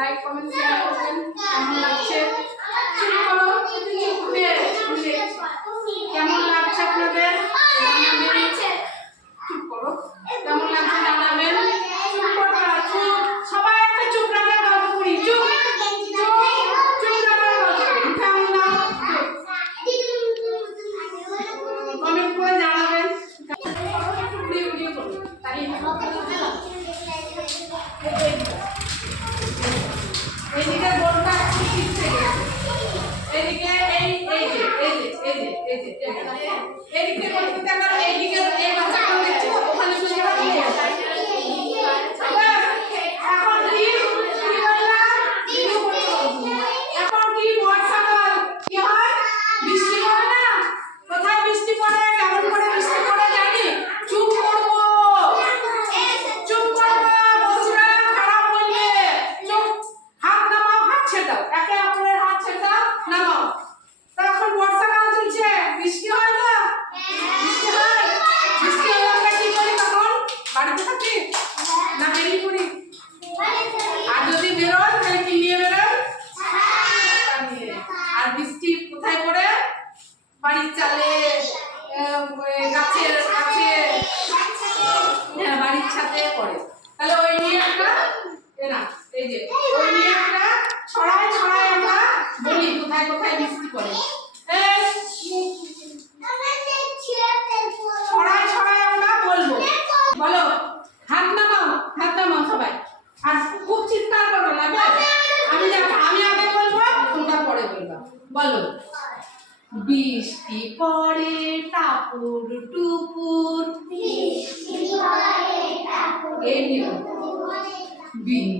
like, comment, share, and like.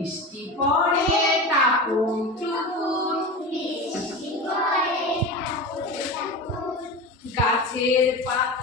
বৃষ্টি পড়ে টাপুন টুকুন গাছের পাতা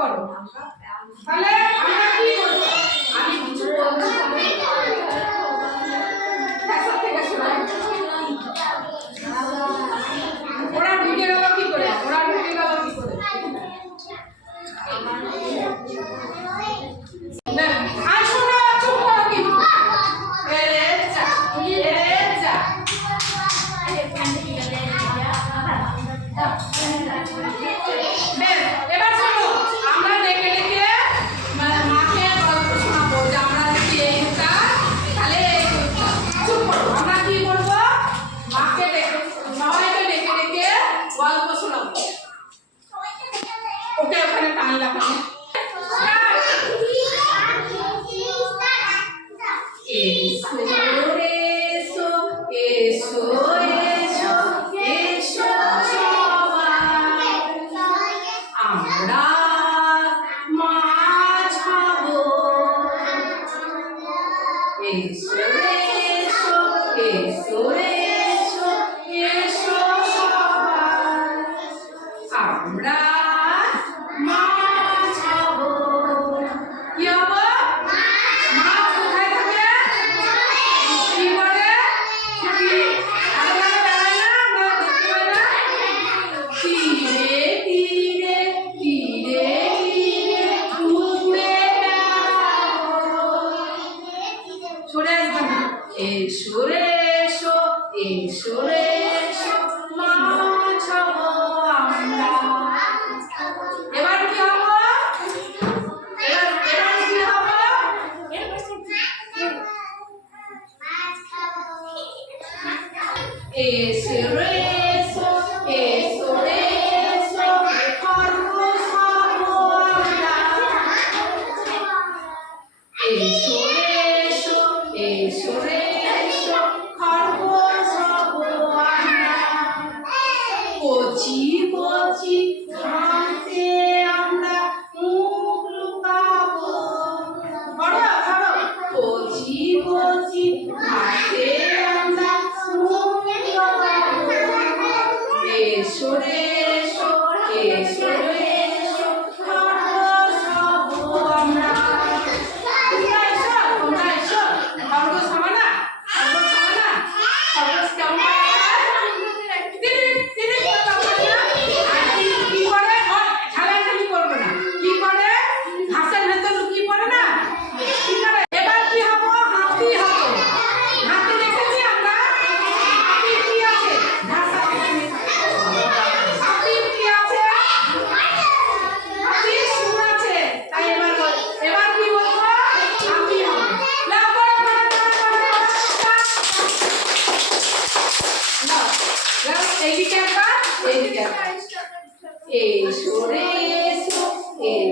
করো তাহলে আমরা কি করব আমি কিছু বলতে ওরা ঢুকে গেল করে ওরা ঢুকে গেল কি Eso, eso, eso, eso, eso, সবাই আমরা মাছ খাব eso, eso, eso, eso, eso, সবাই আমরা মাছ এসো এসো মাছ আমরা এবার কি হব এবার কি হব এসো এসো এসো এসো খরগোশ হব আমরা এসো রে সোনা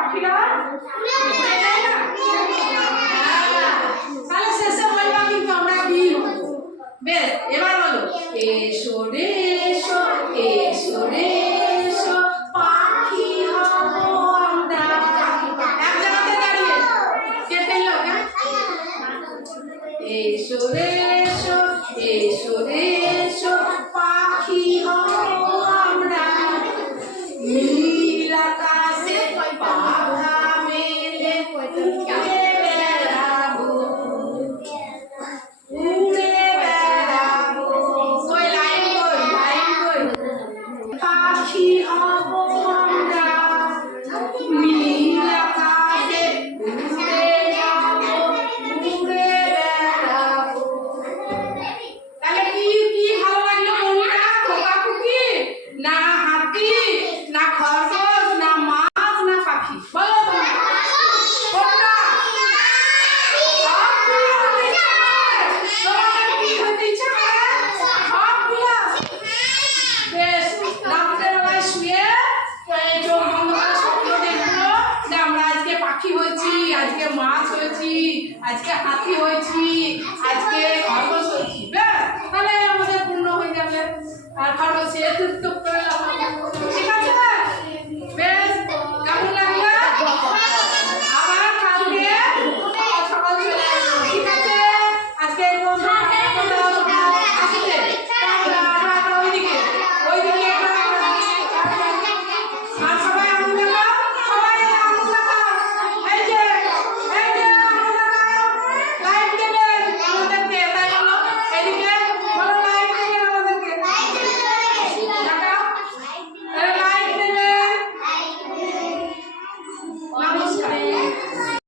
পাখিরা তাহলে শেষে বলবা কিন্তু আমরা বি বেশ এবার বলো। এসো রে পাখি হয়েছি আজকে মাছ হয়েছি আজকে হাতি হয়েছি আজকে